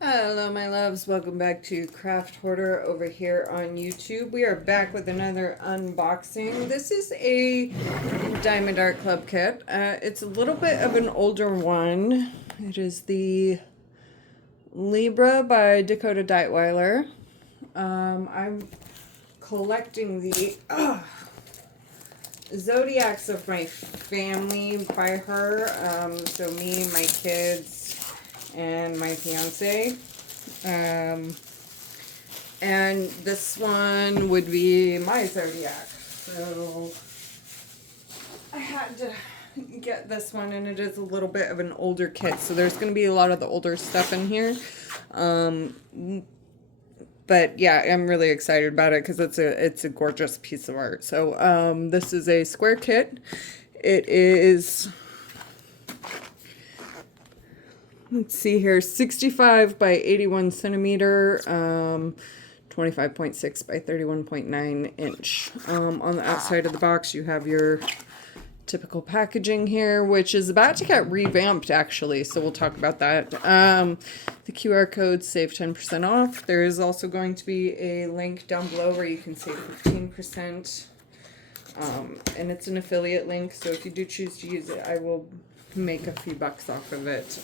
Hello my loves, welcome back to Craft Hoarder over here on YouTube. We are back with another unboxing. This is a Diamond Art Club kit. It's a little bit of an older one. It is the Libra by Dakota Detweiler. I'm collecting the Zodiacs of my family by her. So me, my kids, and my fiance. And this one would be my Zodiac. So I had to get this one, and it is a little bit of an older kit. So there's going to be a lot of the older stuff in here. But yeah, I'm really excited about it because it's a gorgeous piece of art. So this is a square kit. It is, let's see here, 65 by 81 centimeter, 25.6 by 31.9 inch. On the outside of the box, you have your typical packaging here, which is about to get revamped actually, so we'll talk about that. The QR code save 10% off. There is also going to be a link down below where you can save 15%. And it's an affiliate link, so if you do choose to use it, I will make a few bucks off of it.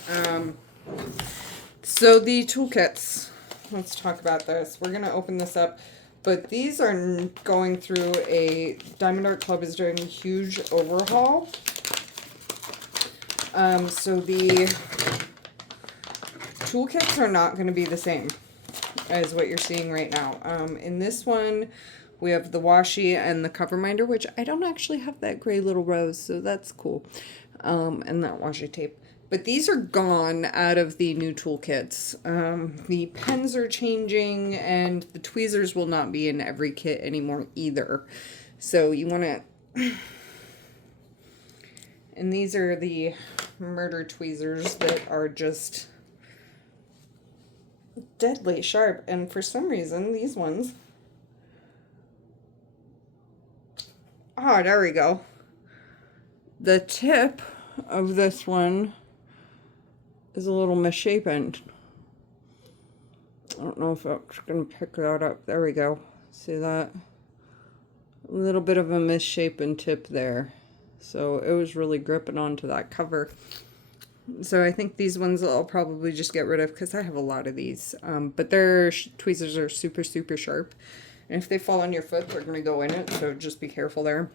So the toolkits, let's talk about this. We're gonna open this up, but these are going through Diamond Art Club is doing a huge overhaul. So the toolkits are not going to be the same as what you're seeing right now. In this one, we have the washi and the cover minder, which I don't actually have that gray little rose, so that's cool. And that washi tape. But these are gone out of the new toolkits. The pens are changing, and the tweezers will not be in every kit anymore either. So you want to... And these are the murder tweezers that are just deadly sharp. And for some reason, these ones... Oh, there we go. The tip of this one is a little misshapen. I don't know if I'm going to pick that up. There we go. See that? A little bit of a misshapen tip there. So it was really gripping onto that cover. So I think these ones I'll probably just get rid of because I have a lot of these. But their tweezers are super, super sharp. And if they fall on your foot, they're going to go in it. So just be careful there.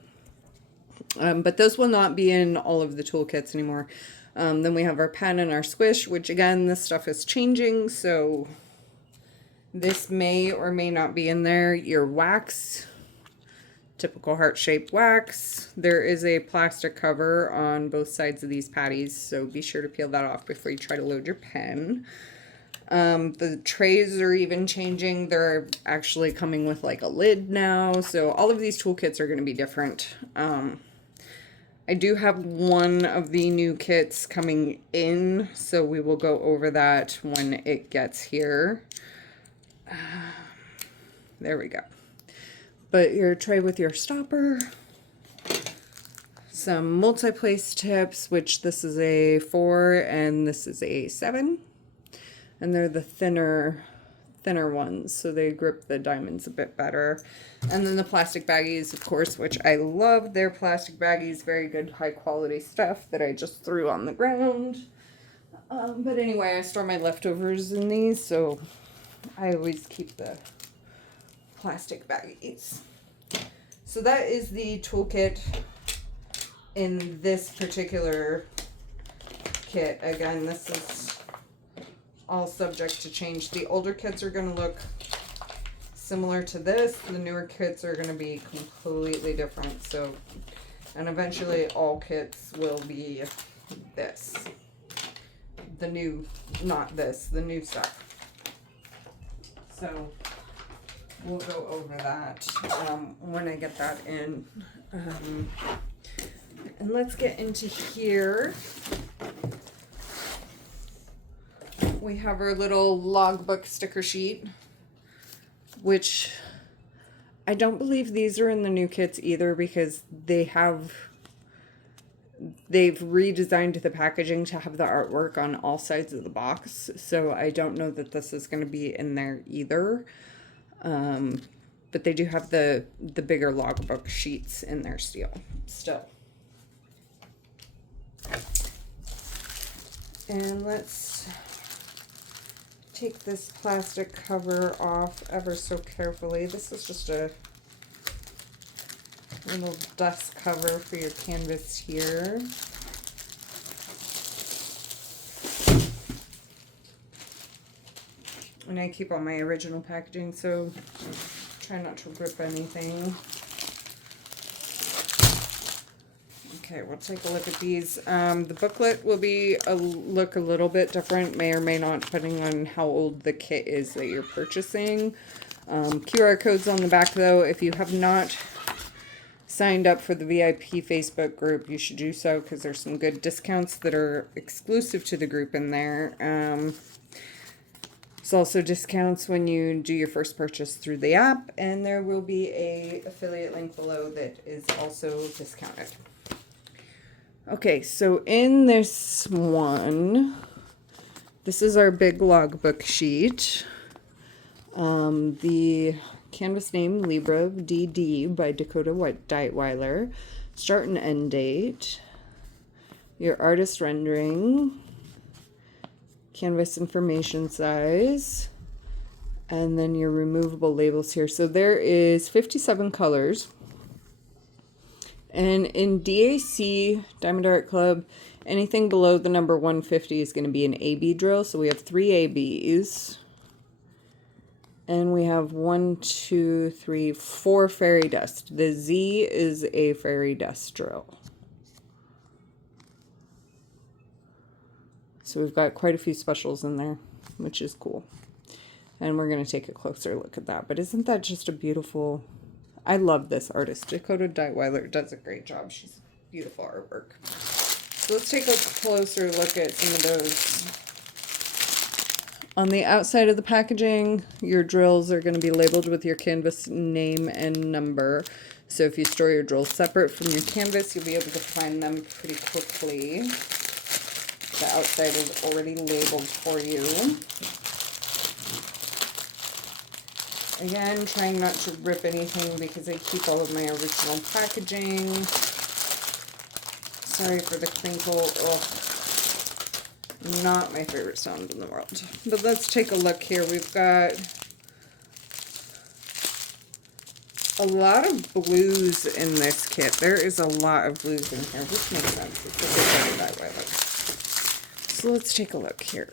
But those will not be in all of the toolkits anymore. Then we have our pen and our squish, which again, this stuff is changing. So this may or may not be in there. Your wax, typical heart-shaped wax. There is a plastic cover on both sides of these patties, so be sure to peel that off before you try to load your pen. The trays are even changing. They're actually coming with like a lid now, so all of these toolkits are going to be different. I do have one of the new kits coming in, so we will go over that when it gets here. There we go. But your tray with your stopper, some multi-place tips, which this is a 4 and this is a 7. And they're the thinner ones, so they grip the diamonds a bit better. And then the plastic baggies, of course, which I love. Their plastic baggies, very good high quality stuff that I just threw on the ground. But anyway, I store my leftovers in these, so I always keep the plastic baggies. So that is the toolkit in this particular kit. Again, this is all subject to change. The older kits are going to look similar to this. The newer kits are going to be completely different. So, and eventually all kits will be this. The new, not this, the new stuff. So we'll go over that when I get that in. And let's get into here. We have our little logbook sticker sheet, which I don't believe these are in the new kits either because they have they've redesigned the packaging to have the artwork on all sides of the box. So I don't know that this is going to be in there either. But they do have the bigger logbook sheets in there still. And let's take this plastic cover off ever so carefully. This is just a little dust cover for your canvas here. And I keep all my original packaging, so try not to rip anything. Okay, we'll take a look at these. The booklet will look a little bit different, may or may not, depending on how old the kit is that you're purchasing. QR codes on the back, though. If you have not signed up for the VIP Facebook group, you should do so, because there's some good discounts that are exclusive to the group in there. There's also discounts when you do your first purchase through the app, and there will be a affiliate link below that is also discounted. Okay, so in this one, this is our big logbook sheet. The canvas name, Libra DD by Dakota Detweiler. Start and end date. Your artist rendering. Canvas information size. And then your removable labels here. So there is 57 colors. And in DAC, Diamond Art Club, anything below the number 150 is going to be an AB drill. So we have 3 ABs. And we have 4 fairy dust. The Z is a fairy dust drill. So we've got quite a few specials in there, which is cool. And we're going to take a closer look at that. But isn't that just a beautiful... I love this artist. Dakota Detweiler does a great job. She's beautiful artwork. So let's take a closer look at some of those. On the outside of the packaging, your drills are going to be labeled with your canvas name and number. So if you store your drills separate from your canvas, you'll be able to find them pretty quickly. The outside is already labeled for you. Again, trying not to rip anything because I keep all of my original packaging. Sorry for the crinkle. Ugh. Not my favorite sound in the world. But let's take a look here. We've got a lot of blues in this kit. There is a lot of blues in here, which makes sense. It's a bit better that way. So let's take a look here.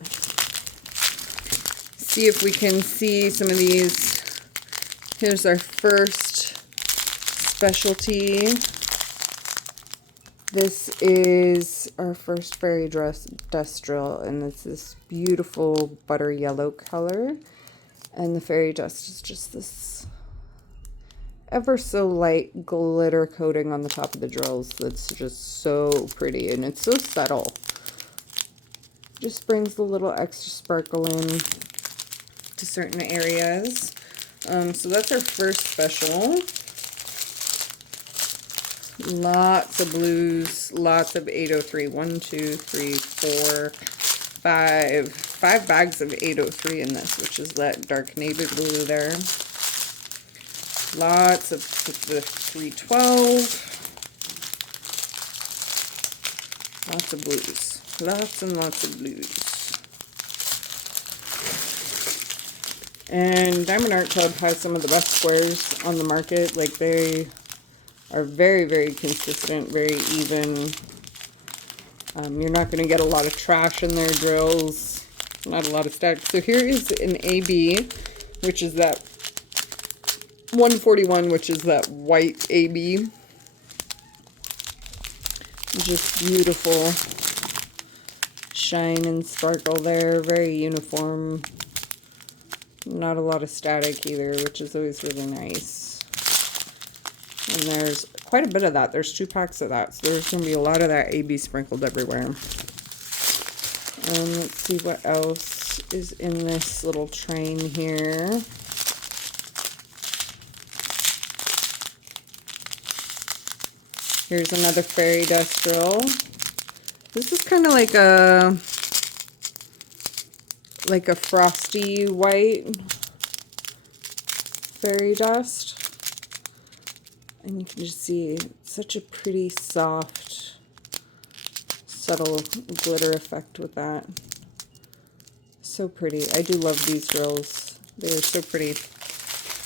See if we can see some of these. Here's our first specialty. This is our first fairy dust drill, and it's this beautiful butter yellow color. And the fairy dust is just this ever so light glitter coating on the top of the drills that's just so pretty, and it's so subtle. Just brings a little extra sparkle in to certain areas. So that's our first special. Lots of blues, lots of 803. 1, 2, 3, 4, 5. 5 bags of 803 in this, which is that dark navy blue there. Lots of the 312. Lots of blues. Lots and lots of blues. And Diamond Art Club has some of the best squares on the market. Like, they are very, very consistent, very even. You're not going to get a lot of trash in their drills. Not a lot of static. So here is an AB, which is that 141, which is that white AB. Just beautiful shine and sparkle there. Very uniform. Not a lot of static either, which is always really nice. And there's quite a bit of that. There's 2 packs of that. So there's going to be a lot of that AB sprinkled everywhere. Let's see what else is in this little train here. Here's another fairy dust drill. This is kind of like a frosty white fairy dust. And you can just see such a pretty soft, subtle glitter effect with that. So pretty. I do love these drills. They're so pretty.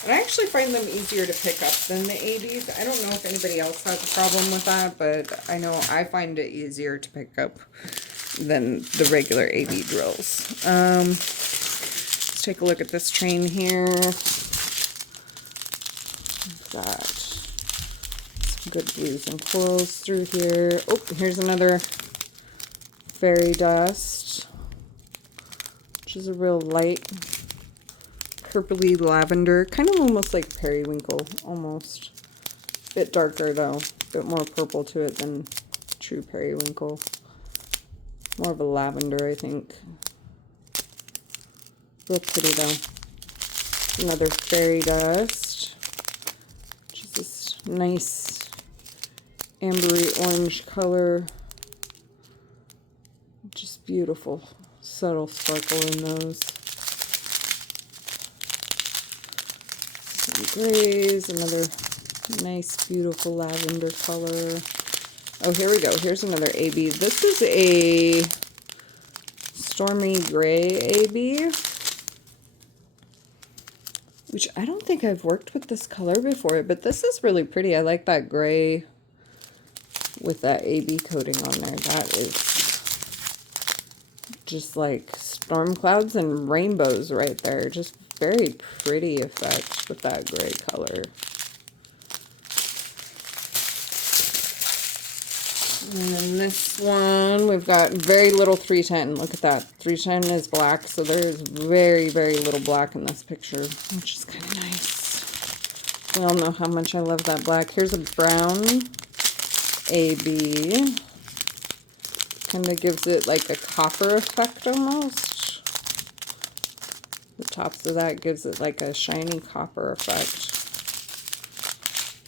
And I actually find them easier to pick up than the ABs. I don't know if anybody else has a problem with that, but I know I find it easier to pick up than the regular AB drills. Let's take a look at this train here. We've got some good blues and corals through here. Oh, here's another fairy dust, which is a real light purpley lavender, kind of almost like periwinkle, almost. A bit darker though, a bit more purple to it than true periwinkle. More of a lavender, I think. Real pretty though. Another fairy dust, which is this nice ambery orange color. Just beautiful, subtle sparkle in those. Some grays, another nice, beautiful lavender color. Oh, here we go. Here's another AB. This is a Stormy Gray AB, which I don't think I've worked with this color before, but this is really pretty. I like that gray with that AB coating on there. That is just like storm clouds and rainbows right there. Just very pretty effect with that gray color. And then this one, we've got very little 310. Look at that. 310 is black, so there's very, very little black in this picture, which is kind of nice. We all know how much I love that black. Here's a brown AB. Kind of gives it like a copper effect almost. The tops of that gives it like a shiny copper effect.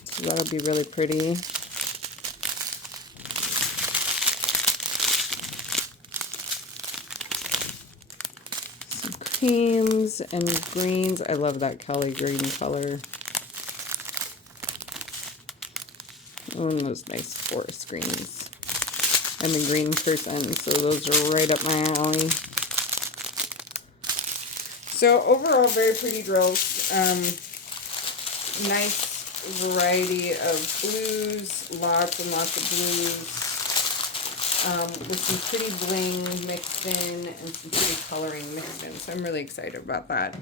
So that'll be really pretty. Some creams and greens. I love that Kelly green color. Oh, and those nice forest greens. I'm a green person, so those are right up my alley. So overall, very pretty drills. Nice variety of blues, lots and lots of blues, with some pretty bling mixed in and some pretty coloring mixed in. So I'm really excited about that.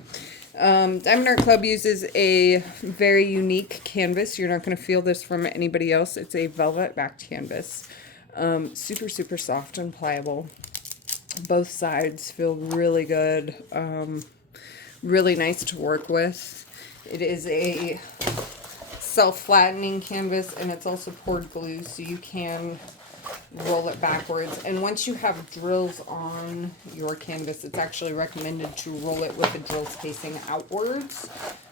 Diamond Art Club uses a very unique canvas. You're not going to feel this from anybody else. It's a velvet backed canvas. Super, super soft and pliable. Both sides feel really good. Really nice to work with. It is a self-flattening canvas, and it's also poured glue, so you can roll it backwards. And once you have drills on your canvas, it's actually recommended to roll it with the drills facing outwards,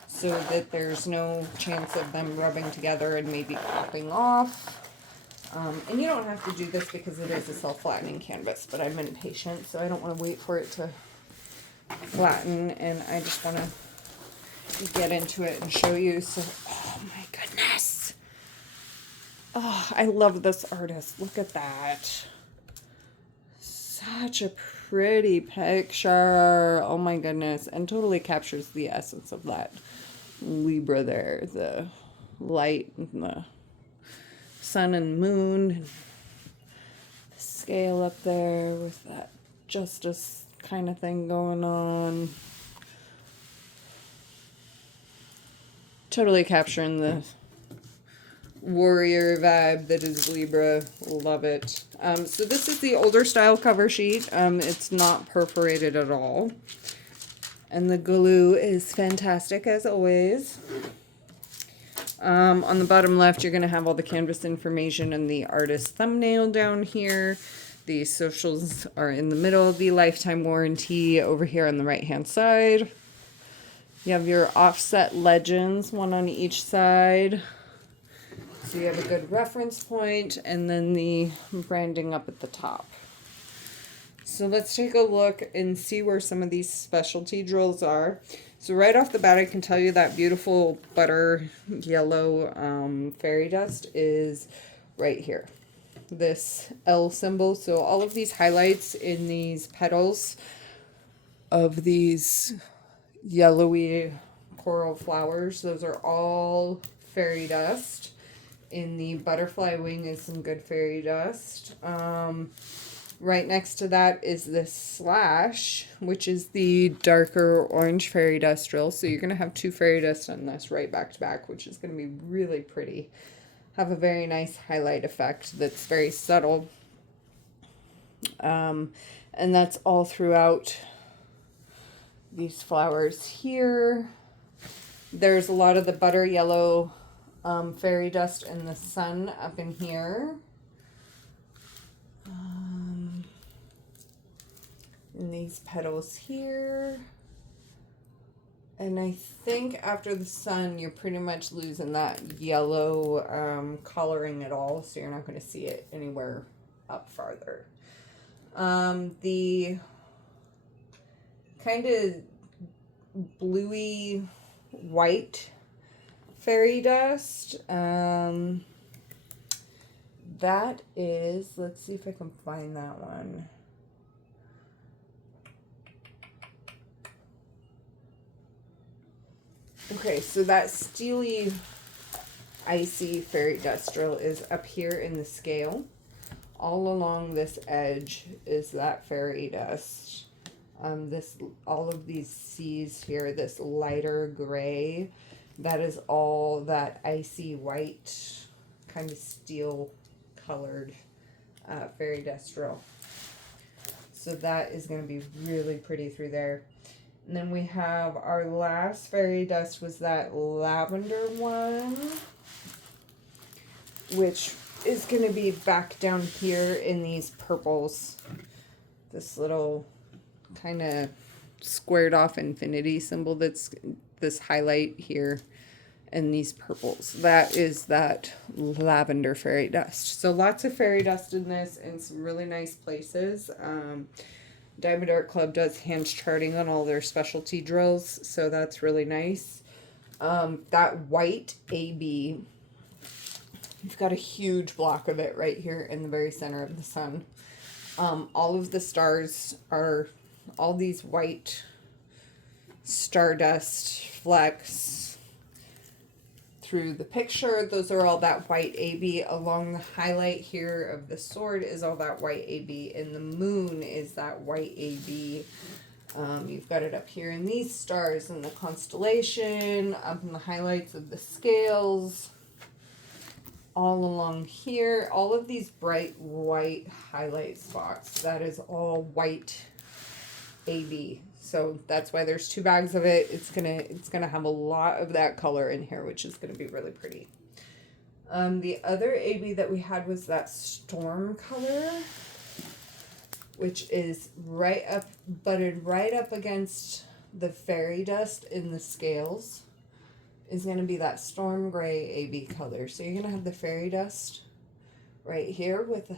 so that there's no chance of them rubbing together and maybe popping off. And you don't have to do this because it is a self-flattening canvas, but I'm impatient, so I don't want to wait for it to flatten, and I just want to get into it and show you. So, oh my goodness. Oh, I love this artist. Look at that. Such a pretty picture. Oh my goodness. And totally captures the essence of that Libra there. The light and the sun and moon, and the scale up there with that justice kind of thing going on. Totally capturing the warrior vibe that is Libra. Love it. So this is the older style cover sheet. It's not perforated at all. And the glue is fantastic as always. On the bottom left, you're going to have all the canvas information and the artist thumbnail down here. The socials are in the middle. The lifetime warranty over here on the right-hand side. You have your offset legends, one on each side. So you have a good reference point, and then the branding up at the top. So let's take a look and see where some of these specialty drills are. So right off the bat, I can tell you that beautiful butter yellow fairy dust is right here. This L symbol. So all of these highlights in these petals of these yellowy coral flowers, those are all fairy dust. In the butterfly wing is some good fairy dust. Right next to that is this slash, which is the darker orange fairy dust drill. So you're going to have two fairy dust on this right back to back, which is going to be really pretty. Have a very nice highlight effect that's very subtle. And that's all throughout these flowers here. There's a lot of the butter yellow fairy dust in the sun up in here. In these petals here. And I think after the sun, you're pretty much losing that yellow coloring at all, so you're not going to see it anywhere up farther. The kind of bluey white fairy dust, that is, let's see if I can find that one. Okay, so that steely, icy fairy dust drill is up here in the scale. All along this edge is that fairy dust. All of these C's here, this lighter gray, that is all that icy white, kind of steel colored fairy dust drill. So that is going to be really pretty through there. And then we have our last fairy dust was that lavender one, which is going to be back down here in these purples. This little kind of squared off infinity symbol that's this highlight here and these purples. That is that lavender fairy dust. So lots of fairy dust in this and some really nice places. Diamond Art Club does hand charting on all their specialty drills, so that's really nice. That white AB, you've got a huge block of it right here in the very center of the sun. All of the stars are all these white stardust flecks through the picture. Those are all that white AB. Along the highlight here of the sword is all that white AB, and the moon is that white AB. You've got it up here in these stars in the constellation, up in the highlights of the scales, all along here. All of these bright white highlight spots, that is all white AB. So that's why there's two bags of it. It's gonna have a lot of that color in here, which is gonna be really pretty. The other AB that we had was that storm color, which is butted right up against the fairy dust in the scales. Is gonna be that storm gray AB color. So you're gonna have the fairy dust right here with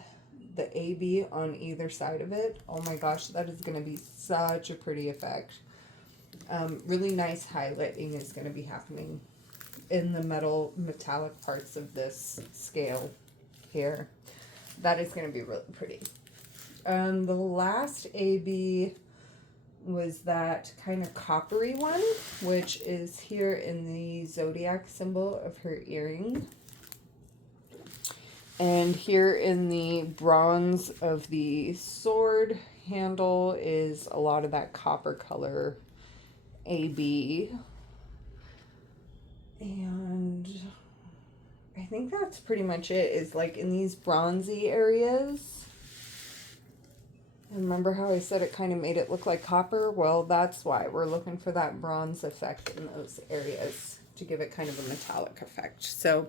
the AB on either side of it. Oh my gosh, that is going to be such a pretty effect. Really nice highlighting is going to be happening in the metallic parts of this scale here. That is going to be really pretty. The last AB was that kind of coppery one, which is here in the zodiac symbol of her earring. And here in the bronze of the sword handle is a lot of that copper color AB. And I think that's pretty much it, is like in these bronzy areas. Remember how I said it kind of made it look like copper? Well, that's why we're looking for that bronze effect in those areas to give it kind of a metallic effect. So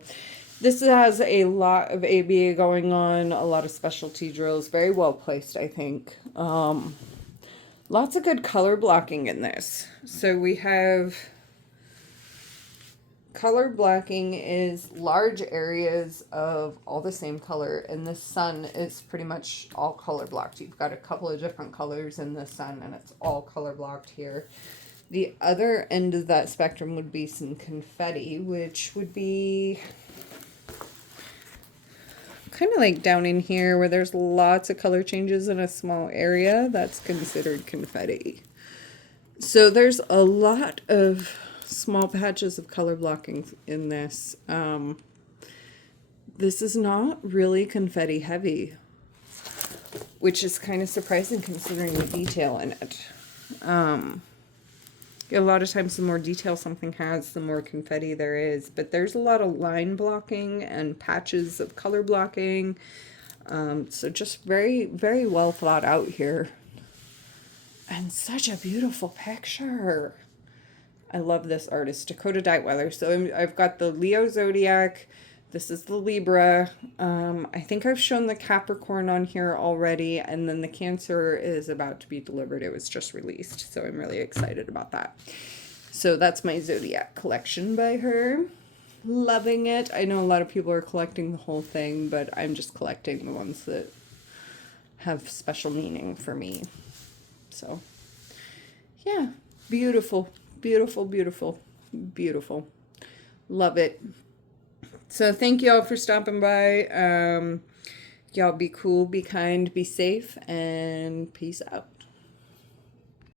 this has a lot of ABA going on, a lot of specialty drills, very well placed, I think. Lots of good color blocking in this. So we have color blocking is large areas of all the same color, and the sun is pretty much all color blocked. You've got a couple of different colors in the sun, and it's all color blocked here. The other end of that spectrum would be some confetti, which would be kind of like down in here where there's lots of color changes in a small area. That's considered confetti. So there's a lot of small patches of color blocking in this. This is not really confetti heavy, which is kind of surprising considering the detail in it. A lot of times the more detail something has, the more confetti there is. But there's a lot of line blocking and patches of color blocking. So just very, very well thought out here. And such a beautiful picture. I love this artist, Dakota Detweiler. So I've got the Leo Zodiac. This is the Libra. I think I've shown the Capricorn on here already, and then the Cancer is about to be delivered. It was just released, so I'm really excited about that. So that's my Zodiac collection by her. Loving it. I know a lot of people are collecting the whole thing, but I'm just collecting the ones that have special meaning for me. So, yeah, beautiful, beautiful, beautiful, beautiful. Love it. So thank y'all for stopping by. Y'all be cool, be kind, be safe, and peace out.